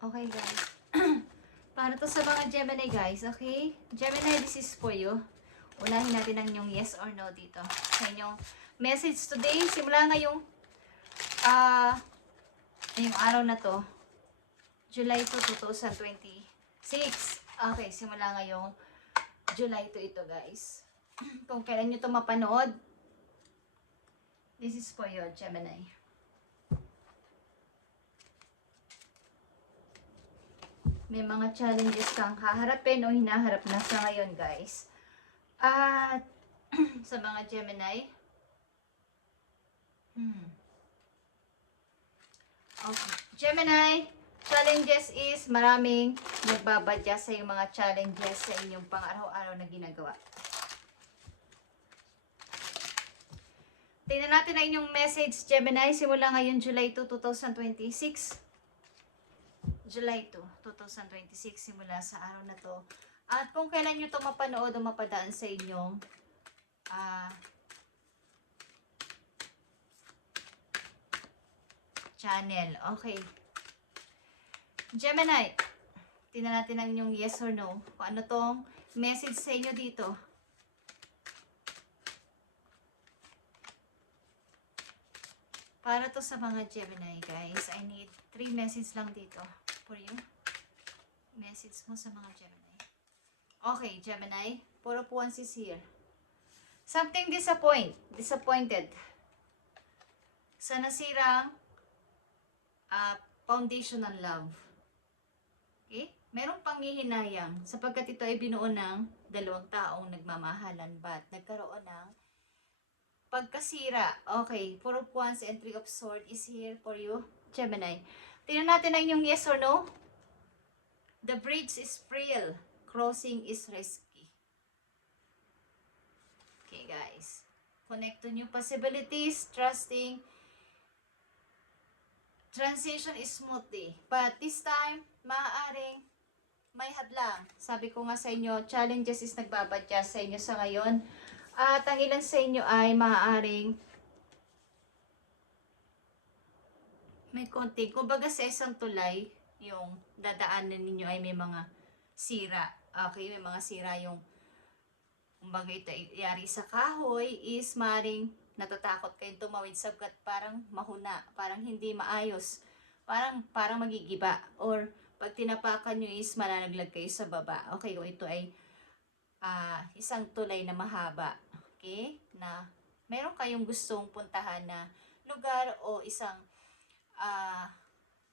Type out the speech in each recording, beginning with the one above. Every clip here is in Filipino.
Okay, guys. Para to sa mga Gemini, guys. Okay? Gemini, this is for you. Unahin natin ang yung yes or no dito. Sa inyong message today. Simula ngayong ngayong araw na to. July 2, 2026. Okay, simula ngayong July 2 ito, guys. Kung kailan nyo ito mapanood, this is for you, Gemini. May mga challenges kang haharapin o hinaharap na sa ngayon, guys. At sa mga Gemini, okay. Gemini, challenges is maraming nagbabadya sa yung mga challenges sa inyong pang-araw-araw na ginagawa. Tingnan natin na inyong message, Gemini, simula ngayon July 2, 2026. July 2, 2026, simula sa araw na to. At kung kailan nyo ito mapanood o mapadaan sa inyong channel. Okay. Gemini, tingnan natin ang inyong yes or no. Kung ano tong message sa inyo dito. Para to sa mga Gemini, guys. I need 3 messages lang dito for you. Message mo sa mga Gemini. Okay, Gemini. Puro puwan is here. Something disappointed. Sa nasirang foundational love. Okay? Merong panghihinayang sapagkat ito ay binuo ng dalawang taong nagmamahalan but nagkaroon ng pagkasira. Okay, Four of Wands and Three of Swords is here for you, Gemini. Tingnan natin ang yung yes or no. The bridge is frail. Crossing is risky. Okay, guys. Connect to new possibilities. Trusting. Transition is smoothly. But this time, maaaring may hadlang. Sabi ko nga sa inyo, challenges is nagbabadya sa inyo sa ngayon. At ang ilan sa inyo ay maaaring may konting, kumbaga sa isang tulay, yung dadaanan ninyo ay may mga sira. Okay, may mga sira yung, kumbaga ito yari sa kahoy is maaaring natatakot kayong tumawid sapagkat parang mahuna, parang hindi maayos, parang magigiba, or pag tinapakan nyo is mananaglag kayo sa baba. Okay, kung ito ay isang tulay na mahaba, okay, na meron kayong gustong puntahan na lugar o isang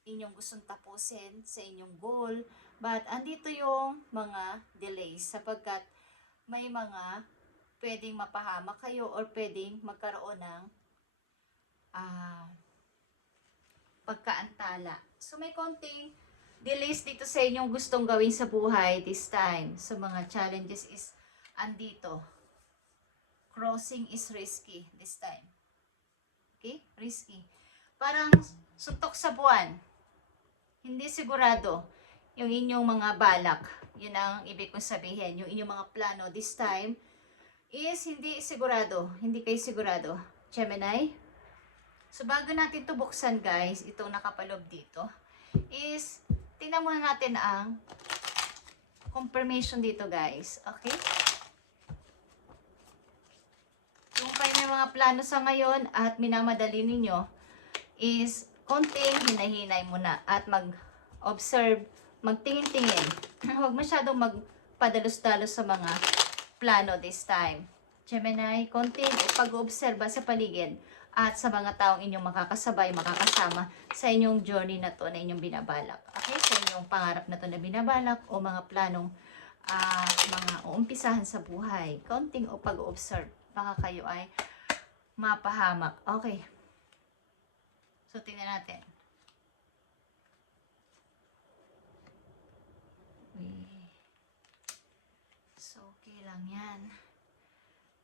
inyong gustong tapusin sa inyong goal, but andito yung mga delays sapagkat may mga pwedeng mapahamak kayo or pwedeng magkaroon ng pagkaantala. So may konting delays dito sa inyong gustong gawin sa buhay this time. So mga challenges is andito. Crossing is risky this time. Okay? Risky. Parang suntok sa buwan. Hindi sigurado yung inyong mga balak. Yun ang ibig kong sabihin. Yung inyong mga plano this time is hindi sigurado. Hindi kayo sigurado. Gemini. So bago natin ito buksan, guys, itong nakapalob dito, is tingnan muna natin ang confirmation dito, guys. Okay? Kung kayo may mga plano sa ngayon at minamadali ninyo, is konting hinahinay muna at mag-observe, magtingin-tingin. Huwag masyadong magpadalos-dalos sa mga plano this time. Gemini, konting pag-obserba sa paligid at sa mga taong inyong makakasabay, makakasama sa inyong journey na to na inyong binabalak. Okay? Sa inyong pangarap na to na binabalak o mga planong mga uumpisahan sa buhay. Konting o pag-observe. Baka kayo ay mapahamak. Okay. So, tingnan natin. So, okay lang yan.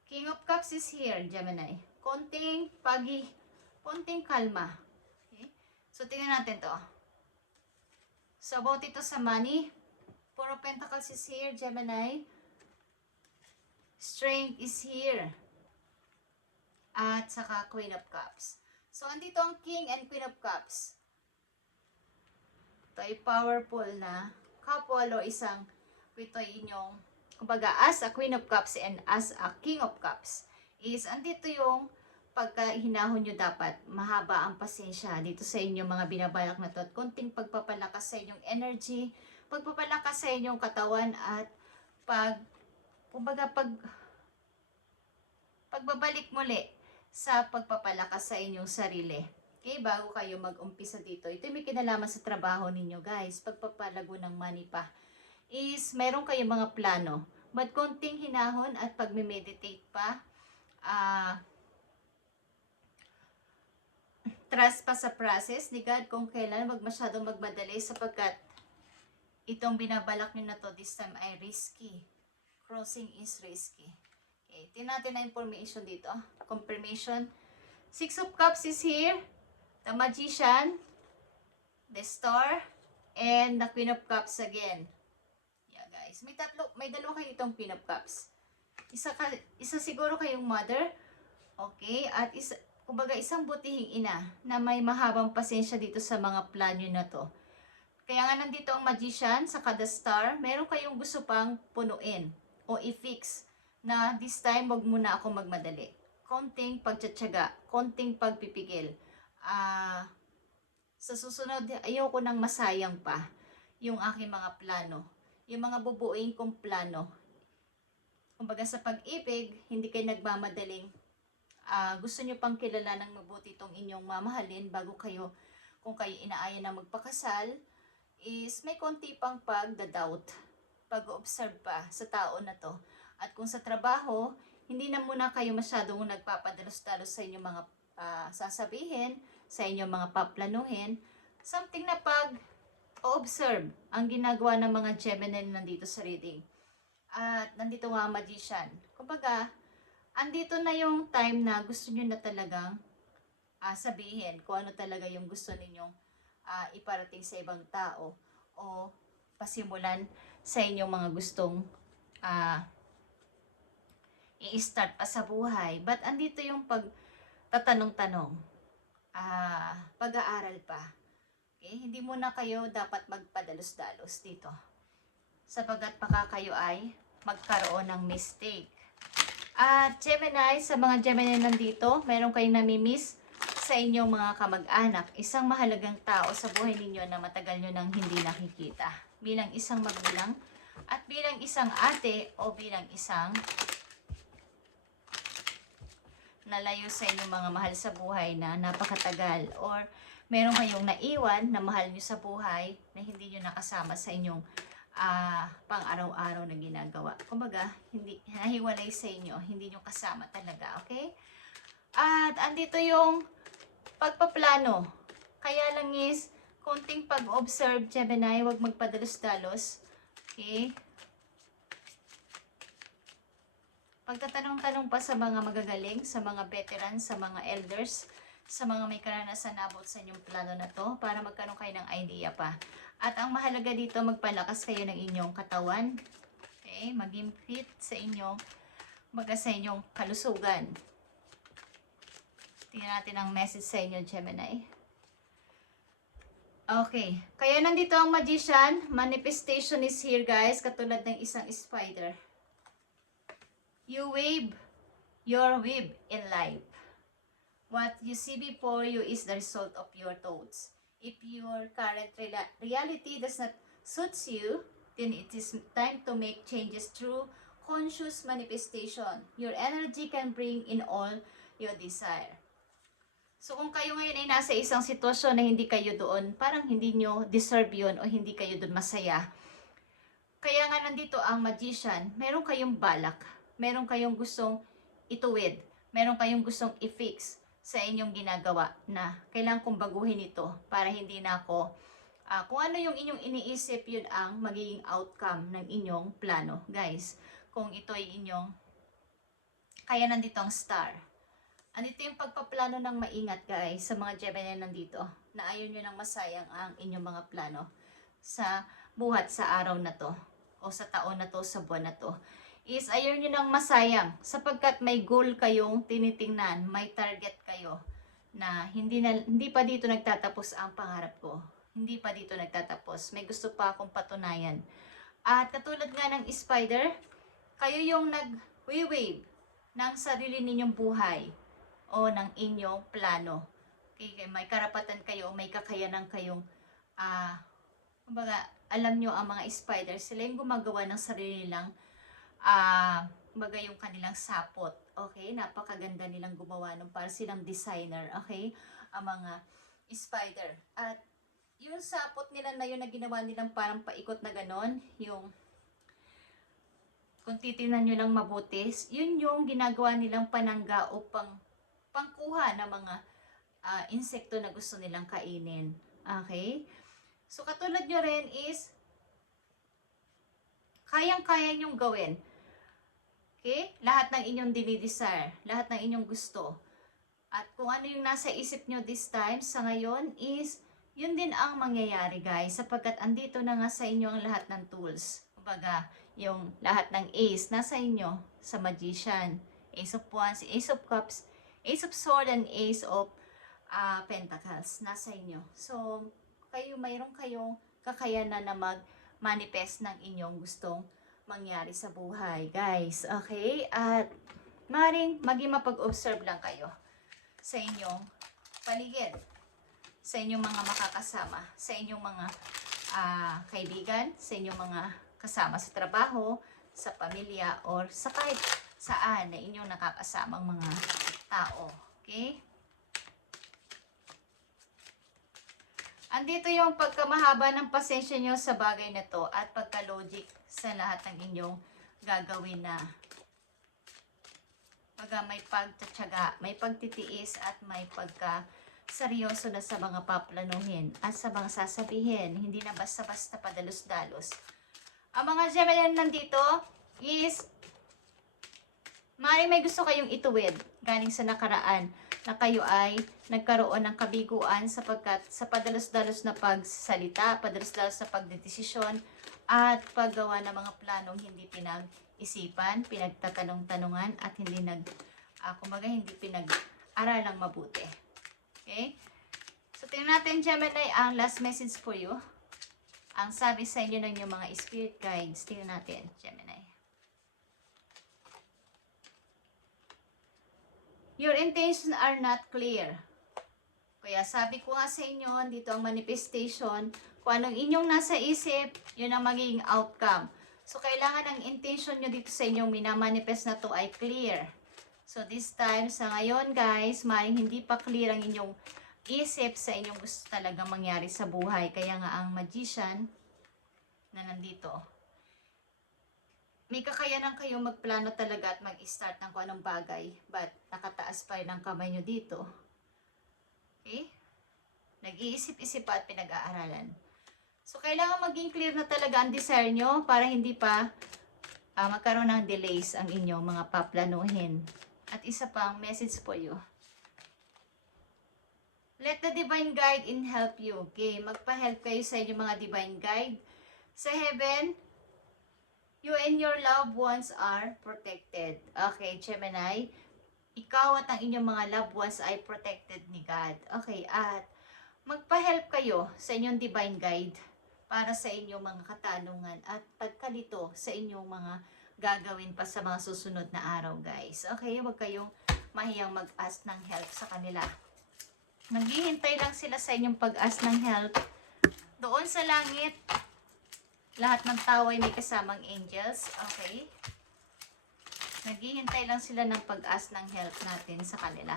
King of Cups is here, Gemini. Konting kalma. Okay? So, tingnan natin to. So, about ito sa money. Four of Pentacles is here, Gemini. Strength is here. At saka Queen of Cups. So, andito ang King and Queen of Cups. ito ay powerful na couple o isang, ito ay inyong, kumbaga, as a Queen of Cups and as a King of Cups, is andito yung pagkahinahon nyo dapat, mahaba ang pasensya dito sa inyong mga binabalak na to at konting pagpapalakas sa inyong energy, pagpapalakas sa inyong katawan at kumbaga pagbabalik muli sa pagpapalakas sa inyong sarili. Okay, bago kayo mag-umpisa dito, ito may kinalaman sa trabaho ninyo guys, pagpapalago ng money pa, is meron kayong mga plano, but konting hinahon at pagme-meditate pa, trust pa sa process ni God kung kailan, wag masyadong magmadali sapagkat itong binabalak nyo na to this time ay risky. Crossing is risky. Okay, tingnan natin na information dito. Confirmation. Six of Cups is here. The Magician, the Star, and the Queen of Cups again. Yeah, guys. May dalawa kayo itong Queen of Cups. Isa siguro kayong mother. Okay? At kumbaga isang butihing ina na may mahabang pasensya dito sa mga plano na to. Kaya nga nandito ang Magician, saka the Star. Meron kayong gusto pang punuin o i-fix na this time wag muna ako magmadali. Konting pagtsatsaga, konting pagpipigil. Sa susunod, ayoko nang masayang pa yung aking mga plano. Yung mga bubuuin kong plano. Kumbaga sa pag-ibig, hindi kayo nagmamadaling. Gusto nyo pang kilala ng mabuti itong inyong mamahalin bago kayo, kung kayo inaaya na magpakasal, is may konti pang pag-doubt, pag-observe pa sa tao na to. At kung sa trabaho, hindi na muna kayo masyadong nagpapadalos-dalos sa inyong mga sasabihin, sa inyong mga paplanuhin, something na pag-observe ang ginagawa ng mga Gemini nandito sa reading. At nandito nga ang Magician. Kumbaga, andito na yung time na gusto nyo na talagang sabihin kung ano talaga yung gusto ninyong iparating sa ibang tao o pasimulan sa inyong mga gustong i-start pa sa buhay. But andito yung pagtatanong-tanong, pag-aaral pa. Okay? Hindi muna kayo dapat magpadalos-dalos dito. Sapagat baka kayo ay magkaroon ng mistake. At Gemini, sa mga Gemini nandito, meron kayong namimiss sa inyong mga kamag-anak. Isang mahalagang tao sa buhay ninyo na matagal nyo nang hindi nakikita. Bilang isang magulang at bilang isang ate o bilang isang nalayo sa inyong mga mahal sa buhay na napakatagal, or meron kayong naiwan na mahal nyo sa buhay na hindi nyo nakasama sa inyong pang araw-araw na ginagawa. Kumbaga, hindi nahiwalay sa inyo, hindi nyo kasama talaga, okay? At andito yung pagpaplano. Kaya lang is konting pag-observe, Gemini, huwag magpadalos-dalos. Okay? Pagtatanong-tanong pa sa mga magagaling, sa mga veterans, sa mga elders, sa mga may karanasan na abot sa inyong plano na to para magkaroon kayo ng idea pa. At ang mahalaga dito, magpalakas kayo ng inyong katawan. Okay? Maging fit sa inyong, sa inyong kalusugan. Tingnan natin ang message sa inyo, Gemini. Okay. Kaya nandito ang Magician. Manifestation is here, guys. Katulad ng isang spider. You weave your web in life. What you see before you is the result of your thoughts. If your current reality does not suit you, then it is time to make changes through conscious manifestation. Your energy can bring in all your desire. So kung kayo ngayon ay nasa isang sitwasyon na hindi kayo doon, parang hindi nyo deserve yun o hindi kayo doon masaya. Kaya nga nandito ang Magician, meron kayong balak, meron kayong gustong ituwid, meron kayong gustong i-fix sa inyong ginagawa na kailangan kong baguhin ito para hindi na ako, kung ano yung inyong iniisip, yun ang magiging outcome ng inyong plano. Guys, kung ito ay inyong, kaya nandito ang Star. Andito yung pagpaplano ng maingat, guys, sa mga Gemini nandito, na ayaw nyo nang masayang ang inyong mga plano sa buhat sa araw na to, o sa taon na to, sa buwan na to. Is ayaw nyo nang masayang, sapagkat may goal kayong tinitingnan, may target kayo, na hindi pa dito nagtatapos ang pangarap ko. Hindi pa dito nagtatapos. May gusto pa akong patunayan. At katulad nga ng spider, kayo yung nag-wave ng sarili ninyong buhay o ng inyong plano. Okay, may karapatan kayo, may kakayanan kayong kumbaga, alam nyo ang mga spider, sila yung gumagawa ng sarili nilang kumbaga yung kanilang sapot. Okay, napakaganda nilang gumawa ng para silang designer. Okay, ang mga spider. At yung sapot nila na yun na ginawa nilang parang paikot na ganon, yung kung titingnan nyo lang mabuti, yun yung ginagawa nilang panangga o pangkuha ng mga insekto na gusto nilang kainin. Okay? So, katulad nyo rin is, kayang-kaya nyong gawin. Okay? Lahat ng inyong dinidesire, lahat ng inyong gusto. At kung ano yung nasa isip nyo this time, sa ngayon is, yun din ang mangyayari guys, sapagkat andito na nga sa inyo ang lahat ng tools. Kumbaga, yung lahat ng ace nasa inyo sa magician. Ace of Wands, Ace of Cups, Ace of Swords, and Ace of Pentacles nasa inyo. So, mayroon kayong kakayanan na mag-manifest ng inyong gustong mangyari sa buhay, guys. Okay? At maring maging mapag-observe lang kayo sa inyong paligid, sa inyong mga makakasama, sa inyong mga kaibigan, sa inyong mga kasama sa trabaho, sa pamilya, or sa kahit saan na inyong nakakasamang mga tao. Okay? Andito yung pagkamahaba ng pasensya nyo sa bagay na to at pagka-logic sa lahat ng inyong gagawin na may pagtatsaga, may pagtitiis at may seryoso na sa mga paplanuhin at sa mga sasabihin, hindi na basta-basta padalos-dalos. Ang mga Gemini nandito is maaaring may gusto kayong ituwid galing sa nakaraan na kayo ay nagkaroon ng kabiguan sapagkat sa padalos-dalos na pagsalita, padalos-dalos na pagdedesisyon at paggawa ng mga planong hindi pinag-isipan, pinagtatanong-tanungan at hindi hindi pinag-aralang mabuti. Okay? So, tingnan natin, Gemini, ang last message for you. Ang sabi sa inyo ng inyong mga spirit guides. Tingnan natin, Gemini. Your intentions are not clear. Kaya sabi ko nga sa inyo, dito ang manifestation, kung anong inyong nasa isip, yun ang magiging outcome. So, kailangan ang intention nyo dito sa inyong minamanifest na to ay clear. So, this time, sa ngayon guys, maaaring hindi pa clear ang inyong isip sa inyong gusto talaga mangyari sa buhay. Kaya nga ang magician na nandito, may kakayanan kayo magplano talaga at mag-start ng kung anong bagay, but nakataas pa rin ang kamay nyo dito. Okay? Nag-iisip-isip pa at pinag-aaralan. So, kailangan maging clear na talaga ang desire nyo para hindi pa magkaroon ng delays ang inyong mga paplanuhin. At isa pang message for you. Let the divine guide in help you. Okay? Magpa-help kayo sa inyong mga divine guide. Sa heaven, you and your loved ones are protected. Okay, Gemini. Ikaw at ang inyong mga loved ones ay protected ni God. Okay, at magpa-help kayo sa inyong divine guide para sa inyong mga katanungan at pagkalito sa inyong mga gagawin pa sa mga susunod na araw, guys. Okay, huwag kayong mahiyang mag-ask ng help sa kanila. Naghihintay lang sila sa inyong pag-ask ng help. Doon sa langit, lahat ng tao ay may kasamang angels. Okay? Naghihintay lang sila ng pag-ask ng help natin sa kanila.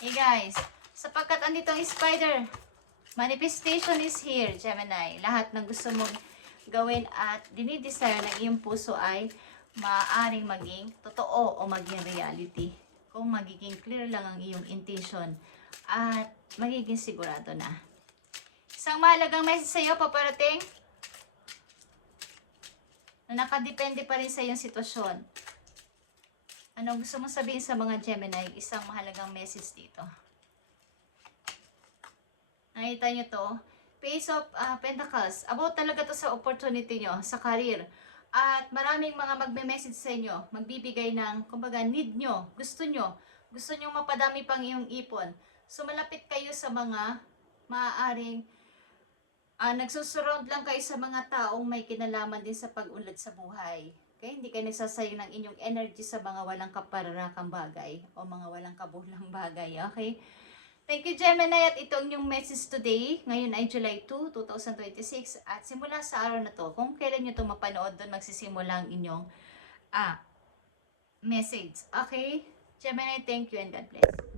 Hey guys, sapagkat andito ang spider, manifestation is here, Gemini. Lahat ng gusto mong gawin at dinidesire ng iyong puso ay maaaring maging totoo o maging reality. Kung magiging clear lang ang iyong intention at magiging sigurado na. Isang mahalagang message sa iyo paparating na nakadepende pa rin sa iyong sitwasyon. Anong gusto mong sabihin sa mga Gemini? Isang mahalagang message dito. Nakita nyo to? Page of Pentacles. About talaga to sa opportunity nyo, sa career. At maraming mga magme-message sa inyo, magbibigay ng, kumbaga, need nyo, gusto nyo mapadami pang iyong ipon. So, malapit kayo sa mga maaaring Nagsusurround lang kayo sa mga taong may kinalaman din sa pag-unlad sa buhay. Okay? Hindi kayo nagsasayang ng inyong energy sa mga walang kaparakang bagay o mga walang kabulang bagay. Okay? Thank you, Gemini. At ito ang yung message today. Ngayon ay July 2, 2026. At simula sa araw na to, kung kailan nyo ito mapanood, doon magsisimula ang inyong message. Okay? Gemini, thank you and God bless.